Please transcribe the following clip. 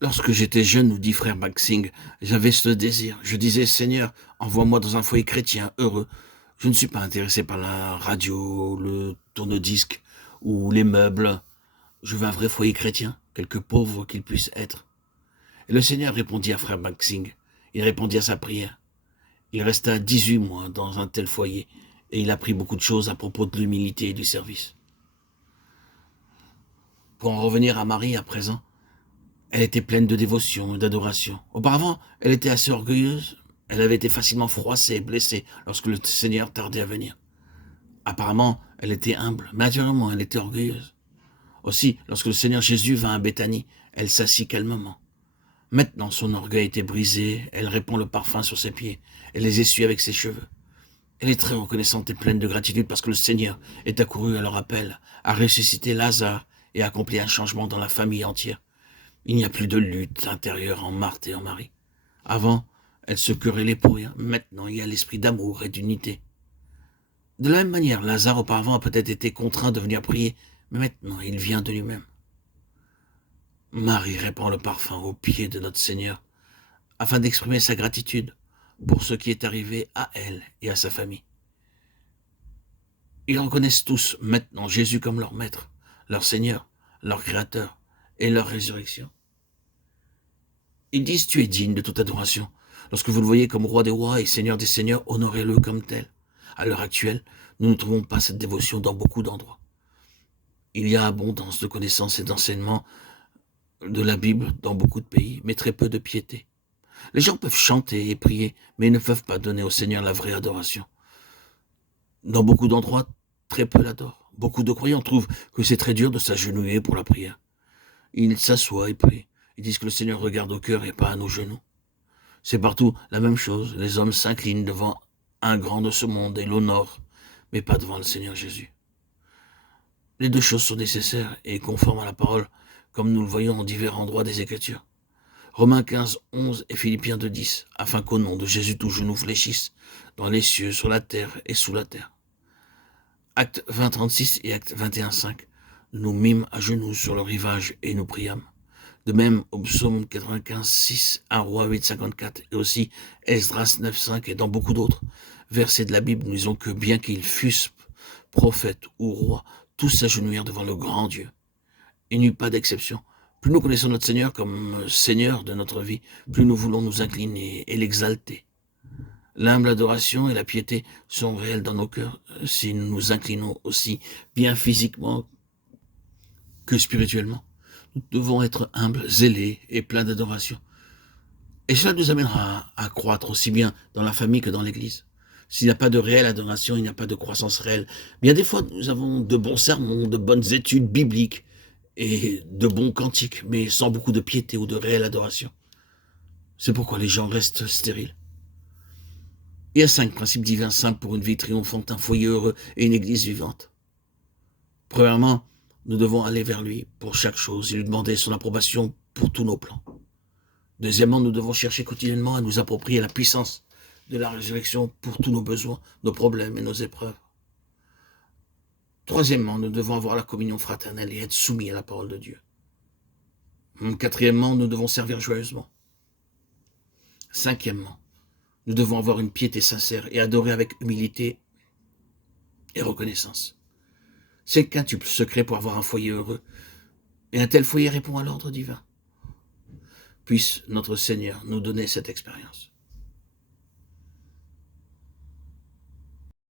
Lorsque j'étais jeune, nous dit frère Maxing, j'avais ce désir. Je disais, Seigneur, envoie-moi dans un foyer chrétien heureux. Je ne suis pas intéressé par la radio, le tourne-disque ou les meubles. Je veux un vrai foyer chrétien, quelque pauvre qu'il puisse être. Et le Seigneur répondit à frère Maxing. Il répondit à sa prière. Il resta 18 mois dans un tel foyer et il apprit beaucoup de choses à propos de l'humilité et du service. Pour en revenir à Marie à présent, elle était pleine de dévotion et d'adoration. Auparavant, elle était assez orgueilleuse. Elle avait été facilement froissée et blessée lorsque le Seigneur tardait à venir. Apparemment, elle était humble, mais naturellement, elle était orgueilleuse. Aussi, lorsque le Seigneur Jésus vint à Béthanie, elle s'assit calmement. Maintenant, son orgueil était brisé, elle répand le parfum sur ses pieds, elle les essuie avec ses cheveux. Elle est très reconnaissante et pleine de gratitude parce que le Seigneur est accouru à leur appel, a ressuscité Lazare et a accompli un changement dans la famille entière. Il n'y a plus de lutte intérieure en Marthe et en Marie. Avant, elle se querellait pour rien. Maintenant, il y a l'esprit d'amour et d'unité. De la même manière, Lazare auparavant a peut-être été contraint de venir prier, mais maintenant il vient de lui-même. Marie répand le parfum aux pieds de notre Seigneur, afin d'exprimer sa gratitude pour ce qui est arrivé à elle et à sa famille. Ils reconnaissent tous maintenant Jésus comme leur maître, leur Seigneur, leur Créateur et leur résurrection. Ils disent, tu es digne de toute adoration. Lorsque vous le voyez comme roi des rois et seigneur des seigneurs, honorez-le comme tel. À l'heure actuelle, nous ne trouvons pas cette dévotion dans beaucoup d'endroits. Il y a abondance de connaissances et d'enseignements de la Bible dans beaucoup de pays, mais très peu de piété. Les gens peuvent chanter et prier, mais ils ne peuvent pas donner au Seigneur la vraie adoration. Dans beaucoup d'endroits, très peu l'adorent. Beaucoup de croyants trouvent que c'est très dur de s'agenouiller pour la prière. Ils s'assoient et prient. Ils disent que le Seigneur regarde au cœur et pas à nos genoux. C'est partout la même chose. Les hommes s'inclinent devant un grand de ce monde et l'honorent, mais pas devant le Seigneur Jésus. Les deux choses sont nécessaires et conformes à la parole, comme nous le voyons en divers endroits des Écritures. Romains 15, 11 et Philippiens 2, 10, afin qu'au nom de Jésus tout genou fléchisse, dans les cieux, sur la terre et sous la terre. Acte 20, 36 et Acte 21, 5, nous nous mîmes à genoux sur le rivage et nous priâmes. De même, au psaume 95, 6, 1 roi 8, 54, et aussi Esdras 9, 5, et dans beaucoup d'autres versets de la Bible, nous disons que bien qu'ils fussent prophètes ou rois, tous s'agenouillèrent devant le grand Dieu. Il n'y eut pas d'exception. Plus nous connaissons notre Seigneur comme Seigneur de notre vie, plus nous voulons nous incliner et l'exalter. L'humble adoration et la piété sont réelles dans nos cœurs si nous nous inclinons aussi bien physiquement que spirituellement. Nous devons être humbles, zélés et pleins d'adoration. Et cela nous amènera à croître aussi bien dans la famille que dans l'Église. S'il n'y a pas de réelle adoration, il n'y a pas de croissance réelle. Bien des fois, nous avons de bons sermons, de bonnes études bibliques et de bons cantiques, mais sans beaucoup de piété ou de réelle adoration. C'est pourquoi les gens restent stériles. Il y a 5 principes divins simples pour une vie triomphante, un foyer heureux et une Église vivante. Premièrement, nous devons aller vers lui pour chaque chose et lui demander son approbation pour tous nos plans. Deuxièmement, nous devons chercher quotidiennement à nous approprier la puissance de la résurrection pour tous nos besoins, nos problèmes et nos épreuves. Troisièmement, nous devons avoir la communion fraternelle et être soumis à la parole de Dieu. Quatrièmement, nous devons servir joyeusement. Cinquièmement, nous devons avoir une piété sincère et adorer avec humilité et reconnaissance. C'est le quintuple secret pour avoir un foyer heureux. Et un tel foyer répond à l'ordre divin. Puisse notre Seigneur nous donner cette expérience.